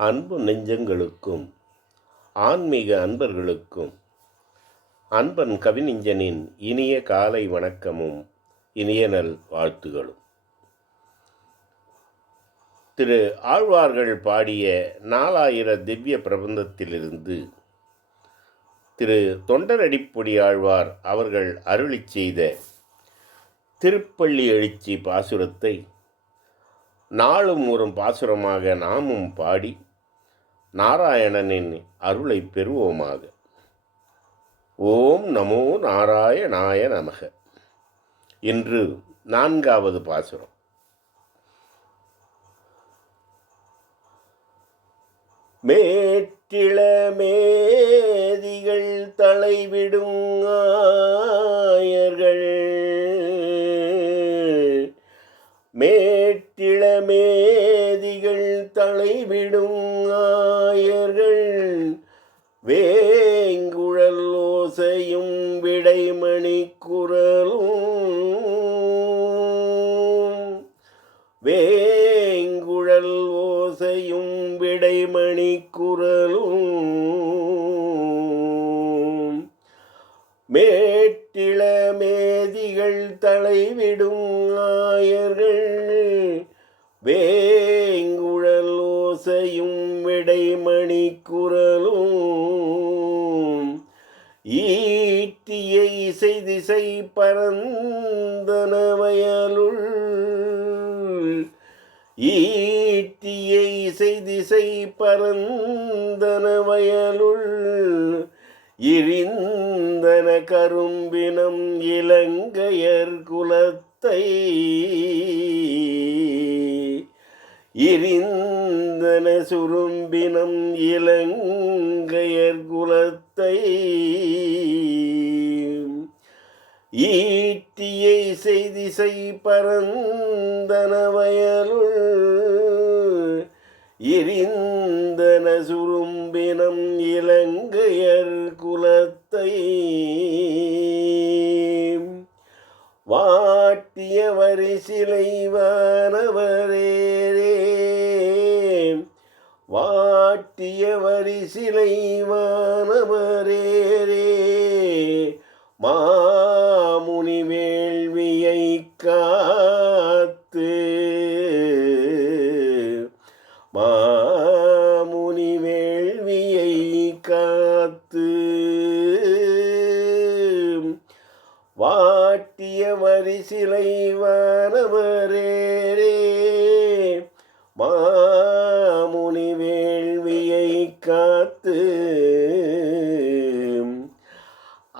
அன்பு நெஞ்சங்களுக்கும் ஆன்மீக அன்பர்களுக்கும் அன்பன் கவிஞனின் இனிய காலை வணக்கமும் இனிய நல் வாழ்த்துகளும். திரு ஆழ்வார்கள் பாடிய நாலாயிர திவ்ய பிரபந்தத்திலிருந்து திரு தொண்டரடிப்பொடி ஆழ்வார் அவர்கள் அருளிச் செய்த திருப்பள்ளி எழுச்சி பாசுரத்தை நாளும் ஒரு பாசுரமாக நாமும் பாடி நாராயணனின் அருளை பெறுவோமாக. ஓம் நமோ நாராயணாய நமக. என்று நான்காவது பாசுரம். மேற்றிளமேதிகள் தலைவிடும் ஆயர்கள். மேற்றிளமேதிகள் தலைவிடும் வேங்குழல் ஓசையும் விடைமணி குரலும் மேட்டிளமேதிகள் தலைவிடும் ஆயர்கள் வேங்குழல் ஓசையும் விடைமணி குரலும் ஈட்டியை இசை திசை பரந்தன வயலுள் ஈட்டியை இசை திசை பரந்தன வயலுள் இரிந்தன கரும்பினம் இலங்கையர் குலத்தை. இரிந்தன சுரும்பினம் இலங்கையர் குலத்தை. ஈட்டியை செய்திசை பரந்தன வயலுள் எரிந்தன சுரும்பினம் இலங்கையர் குலத்தை வாட்டிய வரிசிலை வானவரேரே. வாட்டிய வரிசிலை வானவரேரே. மாமுனி காத்து. மாமுனி வேள்வியை காத்து. வாட்டிய வரிசிலை வானவரே.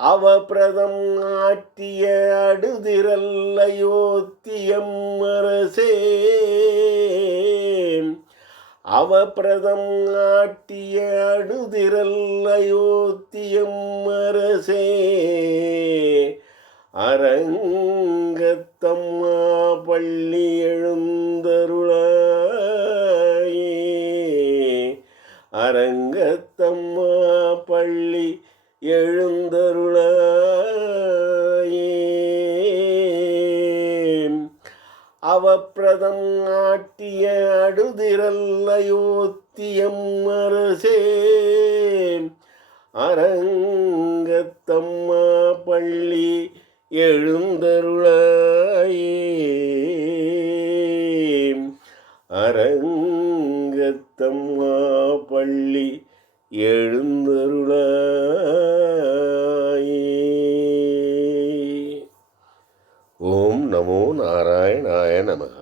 அவபிரதம் ஆட்டிய அடுதிரல் அயோத்தியம் அரசே. அவபிரதம் ஆட்டிய அடுதிரல் அயோத்தியம் அரசே. அரங்கத்தம்மா பள்ளி எழுந்தருளாயே. அரங்கத்தம்மா பள்ளி எழு அவப்பிரதம் ஆட்டிய அடுதிரல்லயோத்தியம் அரசே அரங்கத்தம்மா பள்ளி எழுந்தருளாயே அரங்கத்தம்மா பள்ளி எழுந்தருளாயே ஓம் நமோ நாராயணாய நமக